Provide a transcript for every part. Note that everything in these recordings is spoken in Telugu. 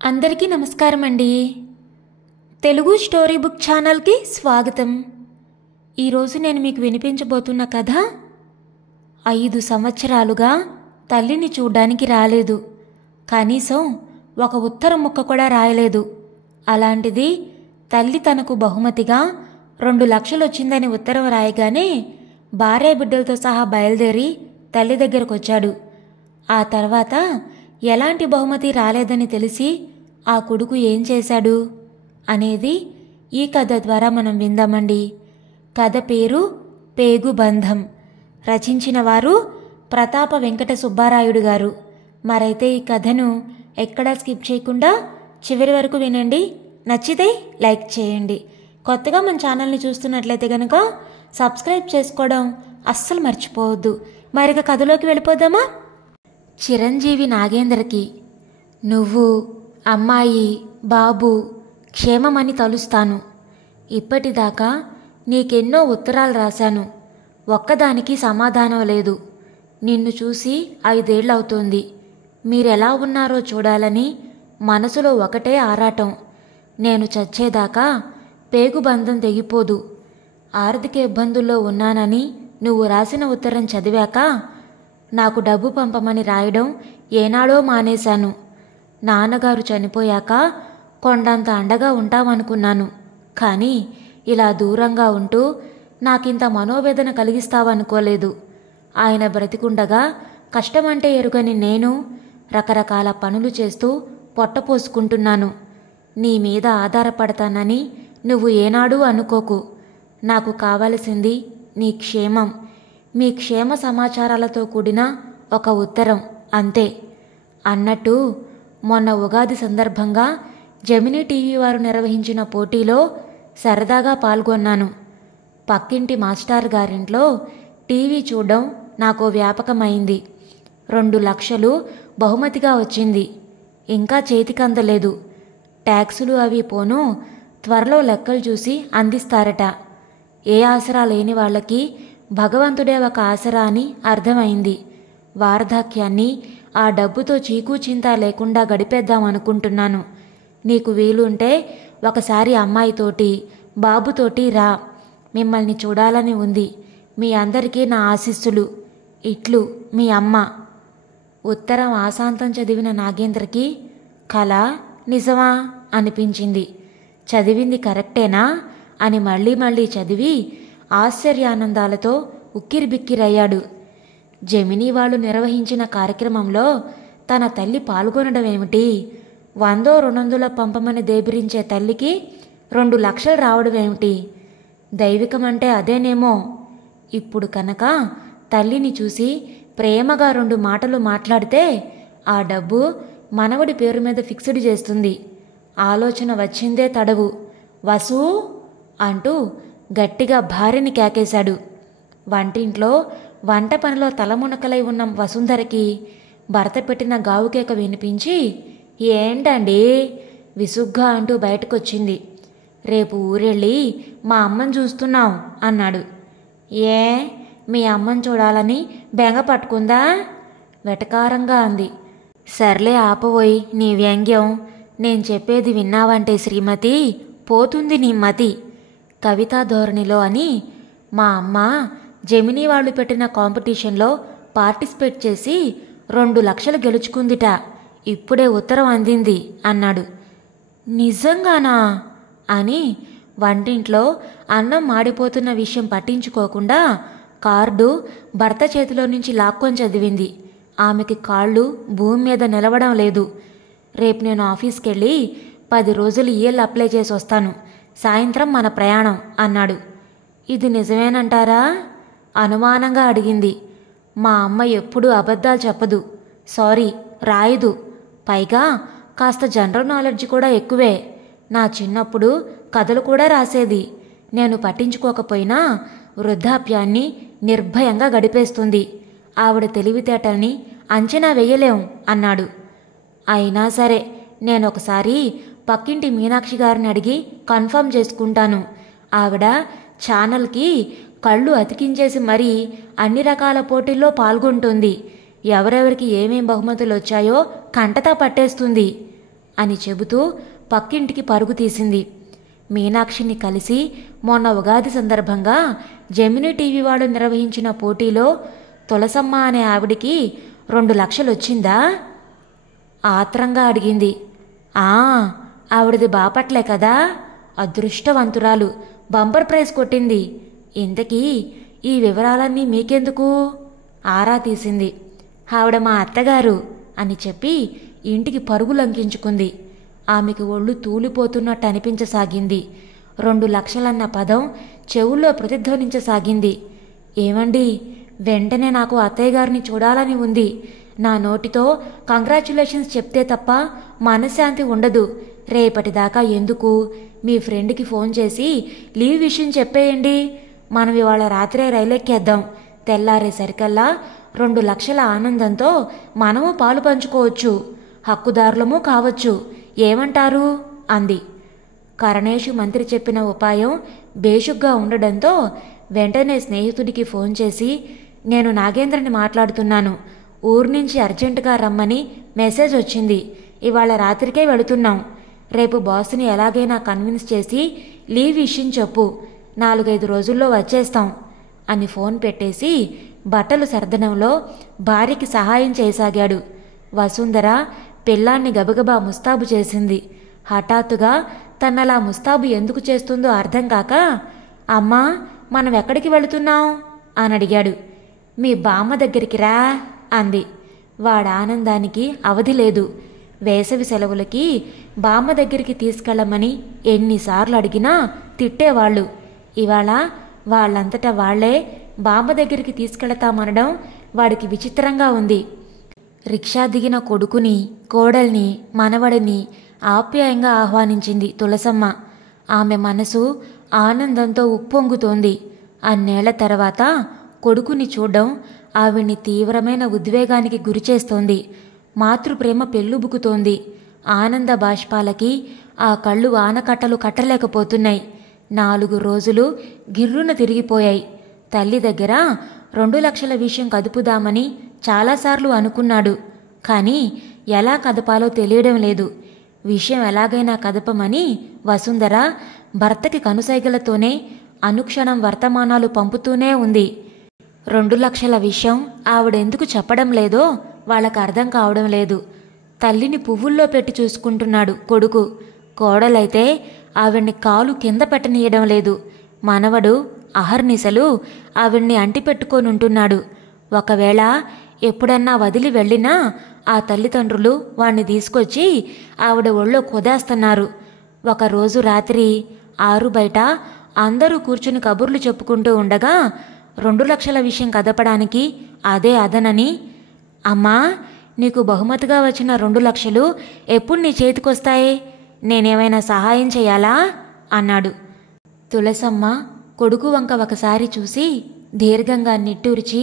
అందరికీ నమస్కారం అండి. తెలుగు స్టోరీ బుక్ ఛానల్కి స్వాగతం. ఈరోజు నేను మీకు వినిపించబోతున్న కథ 5 సంవత్సరాలుగా తల్లిని చూడ్డానికి రాలేదు, కనీసం ఒక ఉత్తరం ముక్క కూడా రాయలేదు. అలాంటిది తల్లి తనకు బహుమతిగా 2 లక్షలు వచ్చిందని ఉత్తరం రాయగానే భార్య బిడ్డలతో సహా బయలుదేరి తల్లి దగ్గరకు వచ్చాడు. ఆ తర్వాత ఎలాంటి బహుమతి రాలేదని తెలిసి ఆ కొడుకు ఏం చేశాడు అనేది ఈ కథ ద్వారా మనం విందామండి. కథ పేరు పేగుబంధం. రచించిన వారు ప్రతాప వెంకట సుబ్బారాయుడు గారు. మరైతే ఈ కథను ఎక్కడా స్కిప్ చేయకుండా చివరి వరకు వినండి. నచ్చితే లైక్ చేయండి. కొత్తగా మన ఛానల్ని చూస్తున్నట్లయితే కనుక సబ్స్క్రైబ్ చేసుకోవడం అస్సలు మర్చిపోవద్దు. మరిక కథలోకి వెళ్ళిపోదామా? చిరంజీవి నాగేంద్రకి నువ్వు, అమ్మాయి, బాబు క్షేమమని తలుస్తాను. ఇప్పటిదాకా నీకెన్నో ఉత్తరాలు రాశాను, ఒక్కదానికి సమాధానం లేదు. నిన్ను చూసి 5 ఏళ్లవుతోంది. మీరెలా ఉన్నారో చూడాలని మనసులో ఒకటే ఆరాటం. నేను చచ్చేదాకా పేగుబంధం తెగిపోదు. ఆర్థిక ఇబ్బందుల్లో ఉన్నానని నువ్వు రాసిన ఉత్తరం చదివాక నాకు డబ్బు పంపమని రాయడం ఏనాడో మానేశాను. నాన్నగారు చనిపోయాక కొండంత అండగా ఉంటావనుకున్నాను, కానీ ఇలా దూరంగా ఉంటూ నాకింత మనోవేదన కలిగిస్తావనుకోలేదు. ఆయన బ్రతికుండగా కష్టమంటే ఎరుగని నేను రకరకాల పనులు చేస్తూ పొట్టపోసుకుంటున్నాను. నీ మీద ఆధారపడతానని నువ్వు ఏనాడూ అనుకోకు. నాకు కావలసింది నీ క్షేమం, మీ క్షేమ సమాచారాలతో కూడిన ఒక ఉత్తరం, అంతే. అన్నట్టు మొన్న ఉగాది సందర్భంగా జెమినీ టీవీ వారు నిర్వహించిన పోటీలో సరదాగా పాల్గొన్నాను. పక్కింటి మాస్టర్ గారింట్లో టీవీ చూడడం నాకు వ్యాపకమైంది. 2 లక్షలు బహుమతిగా వచ్చింది. ఇంకా చేతికందలేదు. ట్యాక్సులు అవి పోను త్వరలో లెక్కలు చూసి అందిస్తారట. ఏ ఆసరా లేని వాళ్ళకి భగవంతుడే ఒక ఆసరా అని అర్థమైంది. వార్ధక్యాన్ని ఆ డబ్బుతో చీకు చింత లేకుండా గడిపేద్దామనుకుంటున్నాను. నీకు వీలుంటే ఒకసారి అమ్మాయితోటి, బాబుతోటి రా. మిమ్మల్ని చూడాలని ఉంది. మీ అందరికీ నా ఆశీస్సులు. ఇట్లు మీ అమ్మ. ఉత్తరం ఆశాంతం చదివిన నాగేంద్రకి కళ నిజమా అనిపించింది. చదివింది కరెక్టేనా అని మళ్ళీ మళ్ళీ చదివి ఆశ్చర్యానందాలతో ఉక్కిరిబిక్కిరయ్యాడు. జెమినీ వాళ్ళు నిర్వహించిన కార్యక్రమంలో తన తల్లి పాల్గొనడం ఏమిటి? 100-200 పంపమని దేబిరించే తల్లికి 2 లక్షలు రావడం ఏమిటి? దైవికమంటే అదేనేమో. ఇప్పుడు కనుక తల్లిని చూసి ప్రేమగా 2 మాటలు మాట్లాడితే ఆ డబ్బు మనవడి పేరు మీద ఫిక్స్డ్ చేస్తుంది. ఆలోచన వచ్చిందే తడవు. వసూ అంటూ గట్టిగా భార్యని కేకేశాడు. వంటింట్లో వంట పనిలో తలమునకలై ఉన్న వసుంధరకి భర్త పెట్టిన గావుకేక వినిపించి, ఏంటండి విసుగ్గా అంటూ బయటకొచ్చింది. రేపు ఊరెళ్ళి మా అమ్మని చూస్తున్నాం అన్నాడు. ఏ మీ అమ్మని చూడాలని బెంగ పట్టుకుందా? వెటకారంగా అంది. సర్లే ఆపవోయ్ నీ వ్యంగ్యం. నేను చెప్పేది విన్నావంటే శ్రీమతి పోతుంది నీ మతి. కవితా ధోరణిలో అని మా అమ్మ జెమినీ వాళ్ళు పెట్టిన కాంపిటీషన్లో పార్టిసిపేట్ చేసి 2 లక్షలు గెలుచుకుందిట. ఇప్పుడే ఉత్తరం అందింది అన్నాడు. నిజంగానా అని వంటింట్లో అన్నం మాడిపోతున్న విషయం పట్టించుకోకుండా కార్డు భర్త చేతిలో నుంచి లాక్కొని చదివింది. ఆమెకి కాళ్ళు భూమి మీద నిలవడం లేదు. రేపు నేను ఆఫీస్కెళ్ళి 10 రోజులు ఈఎల్ అప్లై చేసి వస్తాను. సాయంత్రం మన ప్రయాణం అన్నాడు. ఇది నిజమేనంటారా? అనుమానంగా అడిగింది. మా అమ్మ ఎప్పుడూ అబద్ధాలు చెప్పదు, సారీ రాయదు. పైగా కాస్త జనరల్ నాలెడ్జ్ కూడా ఎక్కువే. నా చిన్నప్పుడు కథలు కూడా రాసేది. నేను పట్టించుకోకపోయినా వృద్ధాప్యాన్ని నిర్భయంగా గడిపేస్తుంది. ఆవిడ తెలివితేటల్ని అంచనా వెయ్యలేం అన్నాడు. అయినా సరే నేనొకసారి పక్కింటి మీనాక్షి గారిని అడిగి కన్ఫర్మ్ చేసుకుంటాను. ఆవిడ ఛానల్కి కళ్ళు అతికించేసి మరీ అన్ని రకాల పోటీల్లో పాల్గొంటుంది. ఎవరెవరికి ఏమేం బహుమతులు వచ్చాయో కంటతా పట్టేస్తుంది అని చెబుతూ పక్కింటికి పరుగు తీసింది. మీనాక్షిని కలిసి మొన్న ఉగాది సందర్భంగా జెమినీ టీవీ వాళ్ళు నిర్వహించిన పోటీలో తులసమ్మ అనే ఆవిడికి 2 లక్షలు వచ్చిందా? ఆత్రంగా అడిగింది. ఆవిడది బాపట్లే కదా, అదృష్టవంతురాలు, బంపర్ ప్రైజ్ కొట్టింది. ఇంతకీ ఈ వివరాలన్నీ మీకెందుకు? ఆరా తీసింది. ఆవిడ మా అత్తగారు అని చెప్పి ఇంటికి పరుగులంకించుకుంది. ఆమెకు ఒళ్ళు తూలిపోతున్నట్టు అనిపించసాగింది. 2 లక్షలన్న పదం చెవుల్లో ప్రతిధ్వనించసాగింది. ఏమండి, వెంటనే నాకు అత్తయ్య గారిని చూడాలని ఉంది. నా నోటితో కంగ్రాచ్యులేషన్స్ చెప్తే తప్ప మనశ్శాంతి ఉండదు. రేపటిదాకా ఎందుకు, మీ ఫ్రెండ్కి ఫోన్ చేసి లీవ్ విషయం చెప్పేయండి. మనం ఇవాళ రాత్రే రైలెక్కేద్దాం. తెల్లారేసరికల్లా 2 లక్షల ఆనందంతో మనము పాలు పంచుకోవచ్చు, హక్కుదారులము కావచ్చు. ఏమంటారు అంది. కరణేషు మంత్రి చెప్పిన ఉపాయం బేషుగ్గా ఉండడంతో వెంటనే స్నేహితుడికి ఫోన్ చేసి, నేను నాగేంద్రని మాట్లాడుతున్నాను, ఊరు నుంచి అర్జెంటుగా రమ్మని మెసేజ్ వచ్చింది. ఇవాళ రాత్రికే వెళుతున్నాం. రేపు బాస్ని ఎలాగైనా కన్విన్స్ చేసి లీవ్ విషయం చెప్పు. 4-5 రోజుల్లో వచ్చేస్తాం అని ఫోన్ పెట్టేసి బట్టలు సర్దనంలో భార్యకి సహాయం చేయసాగాడు. వసుంధర పిల్లాన్ని గబగబా ముస్తాబు చేసింది. హఠాత్తుగా తనలా ముస్తాబు ఎందుకు చేస్తుందో అర్థం కాక, అమ్మా మనం ఎక్కడికి వెళుతున్నాం అని అడిగాడు. మీ బామ్మ దగ్గరికి రా అంది. వాడానందానికి అవధి లేదు. వేసవి సెలవులకి బామ్మ దగ్గరికి తీసుకెళ్లమని ఎన్నిసార్లు అడిగినా తిట్టేవాళ్ళు. ఇవాళ వాళ్ళంతటా వాళ్లే బామ్మ దగ్గరికి తీసుకెళతామనడం వాడికి విచిత్రంగా ఉంది. రిక్షా దిగిన కొడుకుని, కోడల్ని, మనవడిని ఆప్యాయంగా ఆహ్వానించింది తులసమ్మ. ఆమె మనసు ఆనందంతో ఉప్పొంగుతోంది. అన్నేళ్ల తర్వాత కొడుకుని చూడ్డం ఆవిడ్ని తీవ్రమైన ఉద్వేగానికి గురిచేస్తోంది. మాతృప్రేమ పెళ్ళుబుకుతోంది. ఆనంద బాష్పాలకి ఆ కళ్ళు ఆనకట్టలు కట్టలేకపోతున్నాయి. 4 రోజులు గిర్రున తిరిగిపోయాయి. తల్లి దగ్గర 2 లక్షల విషయం కదుపుదామని చాలాసార్లు అనుకున్నాడు. కానీ ఎలా కదపాలో తెలియడం లేదు. విషయం ఎలాగైనా కదపమని వసుంధర భర్తకి కనుసైగలతోనే అనుక్షణం వర్తమానాలు పంపుతూనే ఉంది. 2 లక్షల విషయం ఆవిడెందుకు చెప్పడం లేదో వాళ్ళకు అర్థం కావడం లేదు. తల్లిని పువ్వుల్లో పెట్టి చూసుకుంటున్నాడు కొడుకు. కోడలైతే ఆవిడ్ని కాలు కింద పెట్టనీయడం లేదు. మనవడు అహర్నిశలు ఆవిడ్ని అంటిపెట్టుకొనుంటున్నాడు. ఒకవేళ ఎప్పుడన్నా వదిలి వెళ్ళినా ఆ తల్లిదండ్రులు వాణ్ణి తీసుకొచ్చి ఆవిడ ఒళ్ళో కుదేస్తున్నారు. ఒకరోజు రాత్రి 6 బయట అందరూ కూర్చుని కబుర్లు చెప్పుకుంటూ ఉండగా 2 లక్షల విషయం కదపడానికి అదే అదనని, అమ్మా నీకు బహుమతిగా వచ్చిన 2 లక్షలు ఎప్పుడు నీ చేతికొస్తాయి? నేనేమైనా సహాయం చేయాలా అన్నాడు. తులసమ్మ కొడుకు వంక ఒకసారి చూసి దీర్ఘంగా నిట్టూర్చి,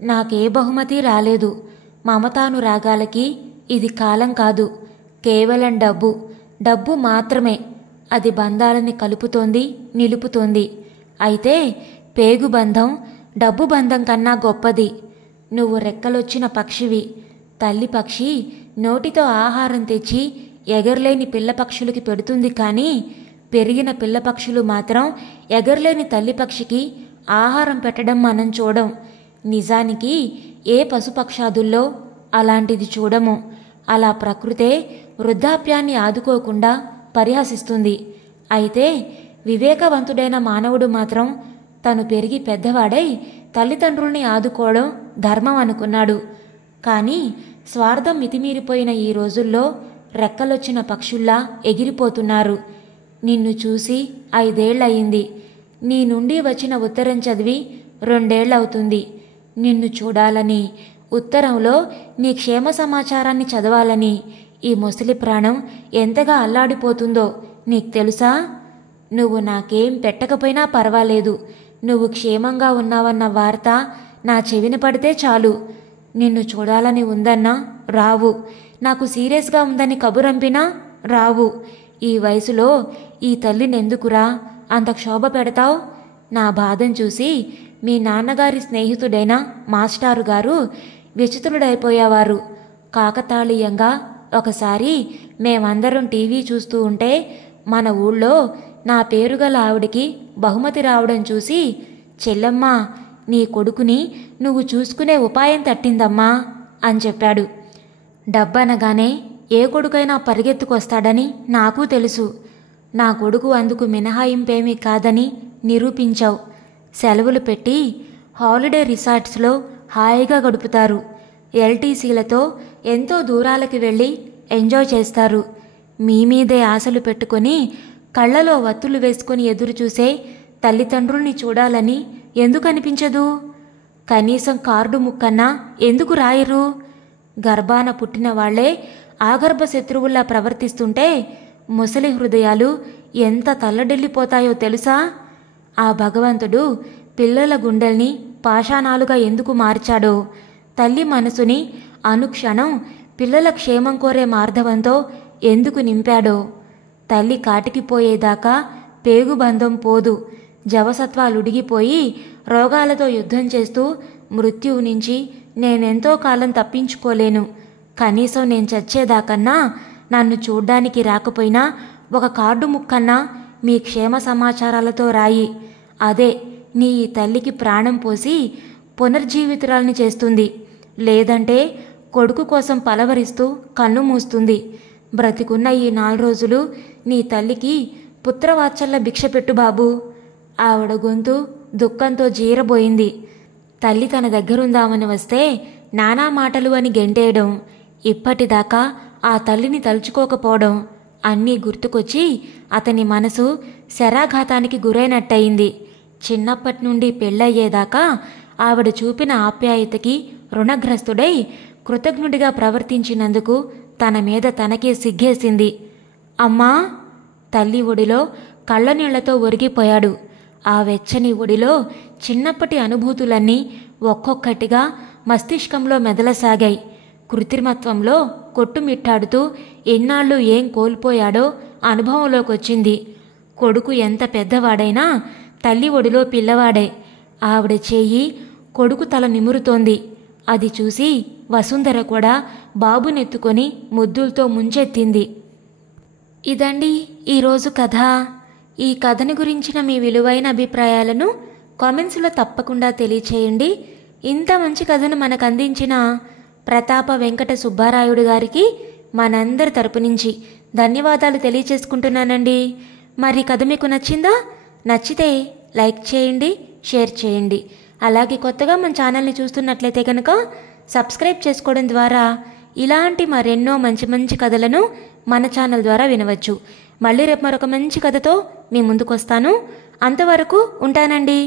నాకే బహుమతి రాలేదు. మమతానురాగాలకి ఇది కాలం కాదు, కేవలం డబ్బు మాత్రమే. అది బంధాలని కలుపుతోంది, నిలుపుతోంది. అయితే పేగు బంధం డబ్బు బంధం కన్నా గొప్పది. నువ్వు రెక్కలొచ్చిన పక్షివి. తల్లి పక్షి నోటితో ఆహారం తెచ్చి ఎగరలేని పిల్లపక్షులకి పెడుతుంది. కానీ పెరిగిన పిల్లపక్షులు మాత్రం ఎగరలేని తల్లి పక్షికి ఆహారం పెట్టడం మనం చూడం. నిజానికి ఏ పశుపక్షాదుల్లో అలాంటిది చూడము. అలా ప్రకృతే వృద్ధాప్యాన్ని ఆదుకోకుండా పరిహసిస్తుంది. అయితే వివేకవంతుడైన మానవుడు మాత్రం తను పెరిగి పెద్దవాడై తల్లిదండ్రుల్ని ఆదుకోవడం ధర్మం అనుకున్నాడు. కానీ స్వార్థం మితిమీరిపోయిన ఈ రోజుల్లో రెక్కలొచ్చిన పక్షుల్లా ఎగిరిపోతున్నారు. నిన్ను చూసి 5 ఏళ్లయింది. నీ నుండి వచ్చిన ఉత్తరం చదివి 2 ఏళ్లవుతుంది. నిన్ను చూడాలని, ఉత్తరంలో నీ క్షేమ సమాచారాన్ని చదవాలని ఈ ముసలి ప్రాణం ఎంతగా అల్లాడిపోతుందో నీకు తెలుసా? నువ్వు నాకేం పెట్టకపోయినా పర్వాలేదు. నువ్వు క్షేమంగా ఉన్నావన్న వార్త నా చెవిన పడితే చాలు. నిన్ను చూడాలని ఉందన్నా రావు. నాకు సీరియస్గా ఉందని కబురంపినా రావు. ఈ వయసులో ఈ తల్లినెందుకురా అంత క్షోభ పెడతావు? నా బాధను చూసి మీ నాన్నగారి స్నేహితుడైన మాస్టారు గారు విచిత్రుడైపోయేవారు. కాకతాళీయంగా ఒకసారి మేమందరం టీవీ చూస్తూ ఉంటే మన ఊళ్ళో నా పేరు గల ఆవిడికి బహుమతి రావడం చూసి, చెల్లెమ్మ, నీ కొడుకుని నువ్వు చూసుకునే ఉపాయం తట్టిందమ్మా అని చెప్పాడు. డబ్బనగానే ఏ కొడుకైనా పరిగెత్తుకొస్తాడని నాకు తెలుసు. నా కొడుకు అందుకు మినహాయింపేమీ కాదని నిరూపించావు. సెలవులు పెట్టి హాలిడే రిసార్ట్స్లో హాయిగా గడుపుతారు. ఎల్టీసీలతో ఎంతో దూరాలకి వెళ్ళి ఎంజాయ్ చేస్తారు. మీ మీదే ఆశలు పెట్టుకొని కళ్ళలో వత్తులు వేసుకొని ఎదురుచూసే తల్లిదండ్రుల్ని చూడాలని ఎందుకు అనిపించదు? కనీసం కార్డు ముక్కన్నా ఎందుకు రాయరు? గర్భాన పుట్టిన వాళ్లే ఆగర్భ శత్రువుల్లా ప్రవర్తిస్తుంటే ముసలి హృదయాలు ఎంత తల్లడిల్లిపోతాయో తెలుసా? ఆ భగవంతుడు పిల్లల గుండెల్ని పాషాణాలుగా ఎందుకు మార్చాడో, తల్లి మనసుని అనుక్షణం పిల్లల క్షేమం కోరే మార్ధవంతో ఎందుకు నింపాడో. తల్లి కాటికిపోయేదాకా పేగుబంధం పోదు. జవసత్వాలుడిగిపోయి రోగాలతో యుద్ధం చేస్తూ మృత్యువు నుంచి నేనెంతో కాలం తప్పించుకోలేను. కనీసం నేను చచ్చేదాకన్నా నన్ను చూడ్డానికి రాకపోయినా ఒక కార్డు ముక్కన్నా మీ క్షేమ సమాచారాలతో రాయి. అదే నీ ఈ తల్లికి ప్రాణం పోసి పునర్జీవితురాల్ని చేస్తుంది. లేదంటే కొడుకు కోసం పలవరిస్తూ కన్ను మూస్తుంది. బ్రతికున్న ఈ 4 రోజులు నీ తల్లికి పుత్రవాత్సల్య భిక్ష పెట్టు బాబూ. ఆవిడ గొంతు దుఃఖంతో జీరబోయింది. తల్లి తన దగ్గరుందామని వస్తే నానా మాటలు అని గెంటేయడం, ఇప్పటిదాకా ఆ తల్లిని తలుచుకోకపోవడం అన్నీ గుర్తుకొచ్చి అతని మనసు శరాఘాతానికి గురైనట్టయింది. చిన్నప్పటి నుండి పెళ్ళయ్యేదాకా ఆవిడ చూపిన ఆప్యాయతకి రుణగ్రస్తుడై కృతజ్ఞుడిగా ప్రవర్తించినందుకు తన మీద తనకే సిగ్గేసింది. అమ్మా! తల్లి ఒడిలో కళ్ళనీళ్లతో ఒరిగిపోయాడు. ఆ వెచ్చని ఒడిలో చిన్నప్పటి అనుభూతులన్నీ ఒక్కొక్కటిగా మస్తిష్కంలో మెదలసాగాయి. కృత్రిమత్వంలో కొట్టుమిట్టాడుతూ ఎన్నాళ్ళు ఏం కోల్పోయాడో అనుభవంలోకొచ్చింది. కొడుకు ఎంత పెద్దవాడైనా తల్లి ఒడిలో పిల్లవాడే. ఆవిడ చేయి కొడుకు తల నిమురుతోంది. అది చూసి వసుంధర కూడా బాబునెత్తుకొని ముద్దులతో ముంచెత్తింది. ఇదండి ఈరోజు కథ. ఈ కథని గురించిన మీ విలువైన అభిప్రాయాలను కామెంట్స్లో తప్పకుండా తెలియచేయండి. ఇంత మంచి కథను మనకు అందించిన ప్రతాప వెంకట సుబ్బారాయుడు గారికి మనందరి తరపు నుంచి ధన్యవాదాలు తెలియచేసుకుంటున్నానండి. మరి కథ మీకు నచ్చిందా? నచ్చితే లైక్ చేయండి, షేర్ చేయండి. అలాగే కొత్తగా మన ఛానల్ని చూస్తున్నట్లయితే కనుక సబ్స్క్రైబ్ చేసుకోవడం ద్వారా ఇలాంటి మరెన్నో మంచి మంచి కథలను మన ఛానల్ ద్వారా వినవచ్చు. మళ్ళీ రేపు మరొక మంచి కథతో మీ ముందుకు వస్తాను. అంతవరకు ఉంటానండి.